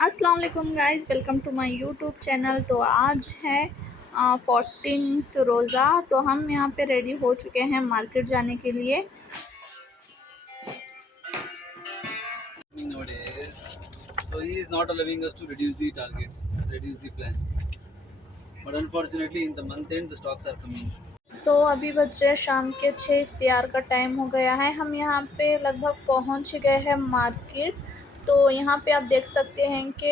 अस्सलाम वालेकुम guys, welcome to my YouTube channel. तो आज है 14th रोज़ा। तो हम यहाँ पे रेडी हो चुके हैं मार्केट जाने के लिए। Nowadays, so he is not allowing us to reduce the targets, reduce the plan. But unfortunately, in the month end, the stocks are coming. तो अभी बज रहे शाम के 6, इफ्तियार का टाइम हो गया है। हम यहाँ पे लगभग पहुँच गए हैं मार्केट। तो यहाँ पे आप देख सकते हैं कि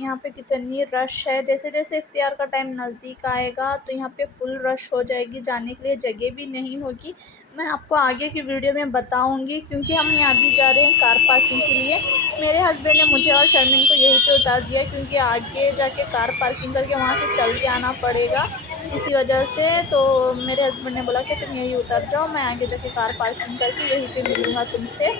यहाँ पे कितनी रश है। जैसे जैसे इफ्तियार का टाइम नज़दीक आएगा तो यहाँ पे फुल रश हो जाएगी, जाने के लिए जगह भी नहीं होगी। मैं आपको आगे की वीडियो में बताऊँगी, क्योंकि हम यहाँ भी जा रहे हैं कार पार्किंग के लिए। मेरे हस्बैंड ने मुझे और शर्मिन को यहीं पे उतार दिया, क्योंकि आगे जाके कार पार्किंग करके वहाँ से चल के आना पड़ेगा। इसी वजह से तो मेरे हस्बैंड ने बोला कि तुम यहीं उतर जाओ, मैं आगे जाके कार पार्किंग करके यहीं पे मिलूँगा तुमसे।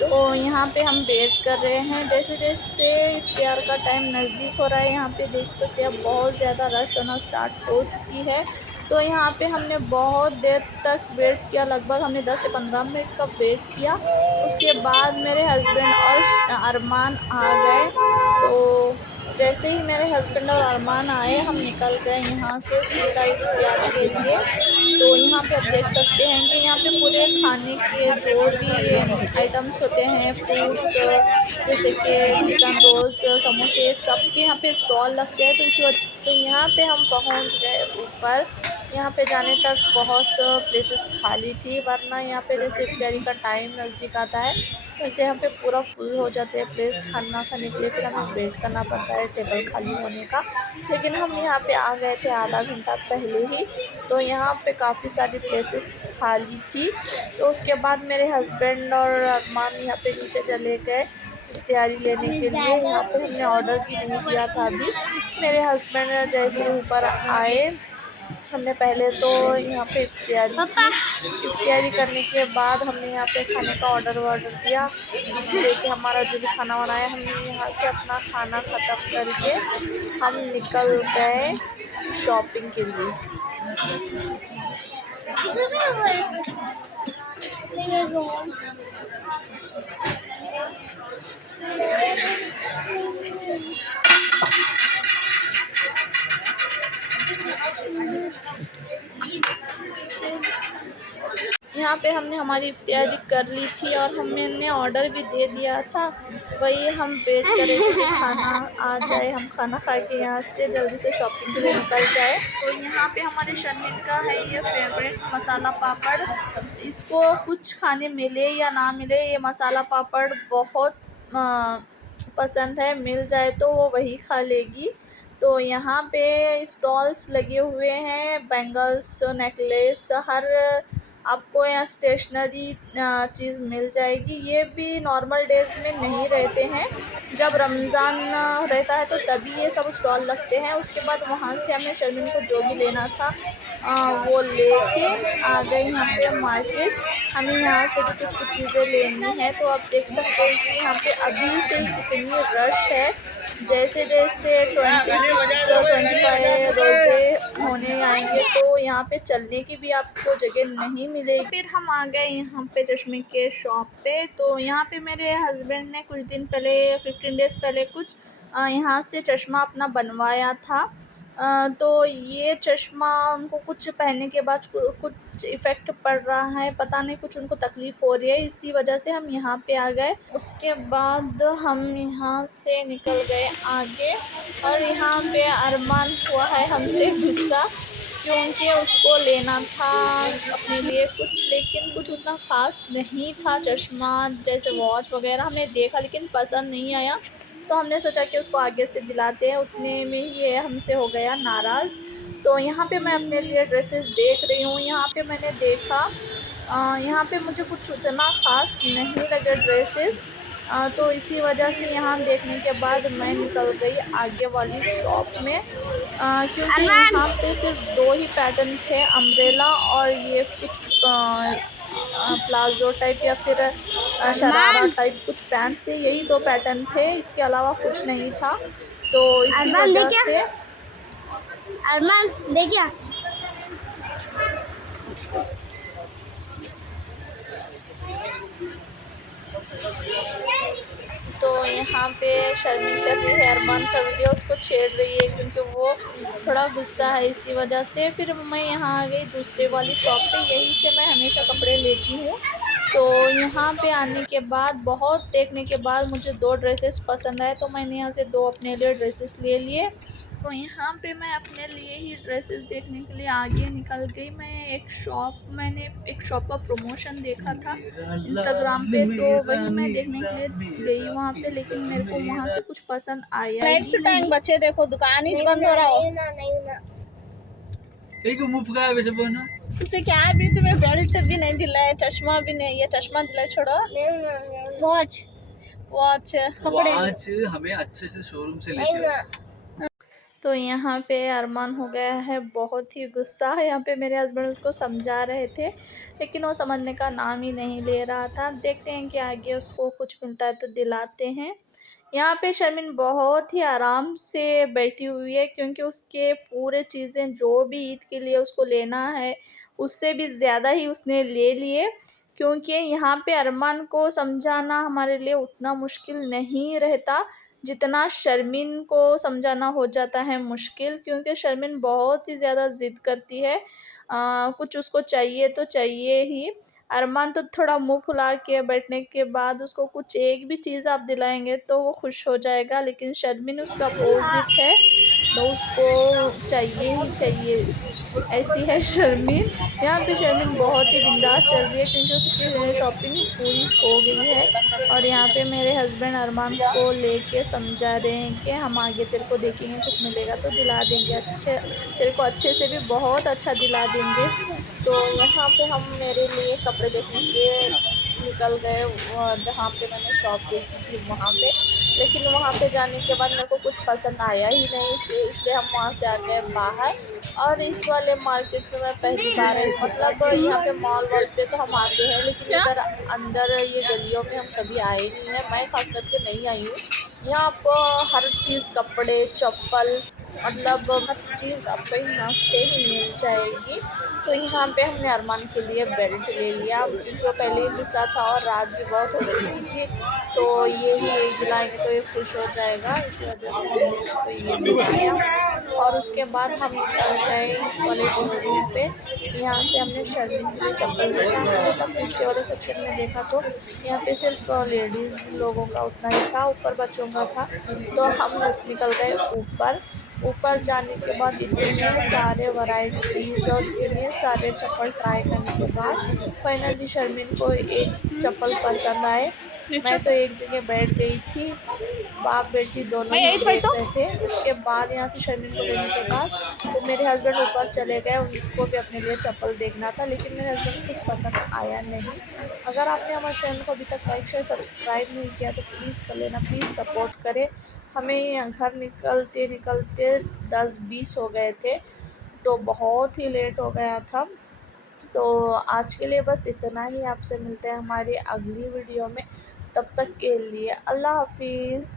तो यहाँ पे हम वेट कर रहे हैं। जैसे जैसे इफ्तियार का टाइम नज़दीक हो रहा है, यहाँ पे देख सकते हैं बहुत ज़्यादा रश होना स्टार्ट हो चुकी है। तो यहाँ पे हमने बहुत देर तक वेट किया, लगभग हमने 10 से 15 मिनट का वेट किया। उसके बाद मेरे हस्बैंड और अरमान आ गए। तो जैसे ही मेरे हस्बैंड और अरमान आए, हम निकल गए यहाँ से सीधा इफ्तियार के लिए। तो यहाँ पे आप देख सकते हैं कि यहाँ पे पूरे खाने के जो भी आइटम्स होते हैं, फ्रूट्स जैसे कि चिकन रोल्स, समोसे, सबके यहाँ पे स्टॉल लगते हैं। तो इसी वजह तो यहाँ पे हम पहुँच गए ऊपर। यहाँ पे जाने तक बहुत प्लेसेस खाली थी, वरना यहाँ पे जैसे इफ्तारी का टाइम नज़दीक आता है वैसे यहाँ पे पूरा फुल हो जाते हैं प्लेस खाना खाने के लिए। फिर हमें वेट करना पड़ता है टेबल खाली होने का। लेकिन हम यहाँ पे आ गए थे आधा घंटा पहले ही। तो यहाँ पे काफ़ी सारी प्लेसेस खाली थी। तो उसके बाद मेरे हस्बैंड और अरमान यहाँ पे नीचे चले गए तैयारी लेने के लिए। यहाँ पे हमने ऑर्डर भी नहीं दिया था अभी। मेरे हस्बैंड जैसे ऊपर आए, हमने पहले तो यहाँ पे इफ्तियारी की। इफ्तियारी करने के बाद हमने यहाँ पे खाने का ऑर्डर दिया। देखिए हमारा जो भी खाना बनाया, हमने यहाँ से अपना खाना ख़त्म करके हम निकल गए शॉपिंग के लिए। यहाँ पे हमने हमारी इफ्तियारी कर ली थी और हमने ऑर्डर भी दे दिया था। वही हम वेट कर रहे थे कि खाना आ जाए, हम खाना खा के यहाँ से जल्दी से शॉपिंग के लिए निकल जाए। तो यहाँ पे हमारे शर्मिन का है ये फेवरेट मसाला पापड़। इसको कुछ खाने मिले या ना मिले, ये मसाला पापड़ बहुत पसंद है। मिल जाए तो वो वही खा लेगी। तो यहाँ पे स्टॉल्स लगे हुए हैं, बैंगल्स, नेकलेस, हर आपको यहाँ स्टेशनरी चीज़ मिल जाएगी। ये भी नॉर्मल डेज़ में नहीं रहते हैं, जब रमज़ान रहता है तो तभी ये सब स्टॉल लगते हैं। उसके बाद वहाँ से हमें शर्मिन को जो भी लेना था वो लेके आ गए यहाँ पे मार्केट। हमें यहाँ से भी कुछ कुछ चीज़ें लेनी है। तो आप देख सकते हैं कि यहाँ पे अभी से ही कितनी रश है। जैसे जैसे 26-25 रोज़े होने आएंगे तो यहाँ पे चलने की भी आपको जगह नहीं मिलेगी। फिर हम आ गए यहाँ पे चश्मे के शॉप पे। तो यहाँ पे मेरे हस्बैंड ने कुछ दिन पहले 15 डेज़ पहले कुछ यहाँ से चश्मा अपना बनवाया था। तो ये चश्मा उनको कुछ पहनने के बाद कुछ इफ़ेक्ट पड़ रहा है, पता नहीं कुछ उनको तकलीफ़ हो रही है, इसी वजह से हम यहाँ पे आ गए। उसके बाद हम यहाँ से निकल गए आगे, और यहाँ पे अरमान हुआ है हमसे गुस्सा, क्योंकि उसको लेना था अपने लिए कुछ, लेकिन कुछ उतना ख़ास नहीं था। चश्मा जैसे वॉच वगैरह हमने देखा लेकिन पसंद नहीं आया, तो हमने सोचा कि उसको आगे से दिलाते हैं। उतने में ही ये हमसे हो गया नाराज़। तो यहाँ पे मैं अपने लिए ड्रेसेस देख रही हूँ। यहाँ पे मैंने देखा यहाँ पे मुझे कुछ उतना ख़ास नहीं लगे ड्रेसेस। तो इसी वजह से यहाँ देखने के बाद मैं निकल गई आगे वाली शॉप में, क्योंकि यहाँ पे सिर्फ 2 ही पैटर्न थे, अम्ब्रेला और ये कुछ प्लाज़ो टाइप या फिर शरारा टाइप कुछ पैंट्स थे। यही 2 पैटर्न थे, इसके अलावा कुछ नहीं था। तो इसी वजह से अरमान देखिए तो यहाँ पे शर्मिन कर रही है अरमान का वीडियो, उसको छेड़ रही है क्योंकि वो थोड़ा गुस्सा है इसी वजह से। फिर मैं यहाँ आ गई दूसरे वाली शॉप पे, यहीं से मैं हमेशा कपड़े लेती हूँ। तो यहाँ पे आने के बाद बहुत देखने के बाद मुझे 2 ड्रेसेस पसंद आए, तो मैंने यहाँ से 2 अपने लिए ड्रेसेस ले लिए। तो यहाँ पे मैं अपने लिए ही ड्रेसेस देखने के लिए आगे निकल गई। मैंने एक शॉप का प्रमोशन देखा था इंस्टाग्राम पे, तो वही मैं देखने के लिए गई वहाँ पे, लेकिन मेरे को वहाँ से कुछ पसंद आया ही नहीं। बच्चे देखो दुकान ही बंद हो रहा हो। एक मुंह फुकाया वैसे बोलना। उसे क्या है, भी तुम्हें बेल्ट भी नहीं दिलाया, चश्मा भी नहीं, ये चश्मा दिलाया, छोड़ो। वॉच वॉच वॉच हमें अच्छे से शोरूम से लेके आओ। तो यहाँ पे अरमान हो गया है बहुत ही गुस्सा। यहाँ पे मेरे हस्बैंड उसको समझा रहे थे, लेकिन वो समझने का नाम ही नहीं ले रहा था। देखते हैं कि आगे उसको कुछ मिलता है तो दिलाते हैं। यहाँ पे शर्मिन बहुत ही आराम से बैठी हुई है, क्योंकि उसके पूरे चीज़ें जो भी ईद के लिए उसको लेना है उससे भी ज़्यादा ही उसने ले लिए। क्योंकि यहाँ पे अरमान को समझाना हमारे लिए उतना मुश्किल नहीं रहता जितना शर्मिन को समझाना हो जाता है मुश्किल, क्योंकि शर्मिन बहुत ही ज़्यादा ज़िद करती है। कुछ उसको चाहिए तो चाहिए ही। अरमान तो थोड़ा मुँह फुला के बैठने के बाद उसको कुछ एक भी चीज़ आप दिलाएँगे तो वो खुश हो जाएगा, लेकिन शर्मिन उसका अपोज़िट है, तो उसको चाहिए ही चाहिए। ऐसी है शर्मीन। यहाँ पे शर्मीन बहुत ही बिंदास चल रही है, क्योंकि उसकी शॉपिंग पूरी हो गई है। और यहाँ पे मेरे हस्बैंड अरमान को लेके समझा रहे हैं कि हम आगे तेरे को देखेंगे, कुछ मिलेगा तो दिला देंगे, अच्छे तेरे को अच्छे से भी बहुत अच्छा दिला देंगे। तो यहाँ पे हम मेरे लिए कपड़े देखने के लिए निकल गए, जहाँ पे मैंने शॉप देखी थी वहाँ पे। लेकिन वहाँ पे जाने के बाद मेरे को कुछ पसंद आया ही नहीं, इसलिए हम वहाँ से आ गए बाहर। और इस वाले मार्केट में मैं पहली बार आई, मतलब यहाँ पे मॉल वॉल पे तो हम आते हैं, लेकिन इधर अंदर ये गलियों में हम कभी आए नहीं हैं। मैं खास करके नहीं आई हूँ। यहाँ आपको हर चीज़, कपड़े, चप्पल, मतलब हर चीज़ आपको यहाँ से ही मिल जाएगी। तो यहाँ पे हमने अरमान के लिए बेल्ट ले लिया, क्योंकि वो पहले ही गुस्सा था और रात भी बहुत हो चुकी थी, तो ये ही एक दिलाएंगे तो ये खुश हो जाएगा, इसी वजह से हमने उसको ये दिलाया। और उसके बाद हम निकल गए इस वाले शोरूम पे। यहाँ से हमने शर्मिन के लिए चप्पल देखा, हमने बस नीचे वाले सेक्शन में देखा तो यहाँ पे सिर्फ लेडीज़ लोगों का उतना ही था, ऊपर बच्चों का था। तो हम निकल गए ऊपर। ऊपर जाने के बाद इतने सारे वैरायटीज़ और इतने सारे चप्पल ट्राई करने के बाद फाइनली शर्मिन को एक चप्पल पसंद आए। मैं तो एक जगह बैठ गई थी, बाप बेटी दोनों ही देख रहे थे। उसके बाद यहाँ से शर्मिन को लेने के बाद तो मेरे हस्बैंड ऊपर चले गए, उनको भी अपने लिए चप्पल देखना था, लेकिन मेरे हस्बैंड को कुछ पसंद आया नहीं। अगर आपने हमारे चैनल को अभी तक लाइक शेयर सब्सक्राइब नहीं किया तो प्लीज़ कर लेना, प्लीज़ सपोर्ट करें हमें। यहाँ घर निकलते निकलते 10-20 हो गए थे, तो बहुत ही लेट हो गया था। तो आज के लिए बस इतना ही, आपसे मिलते हैं हमारी अगली वीडियो में। तब तक के लिए अल्लाह हाफिज़।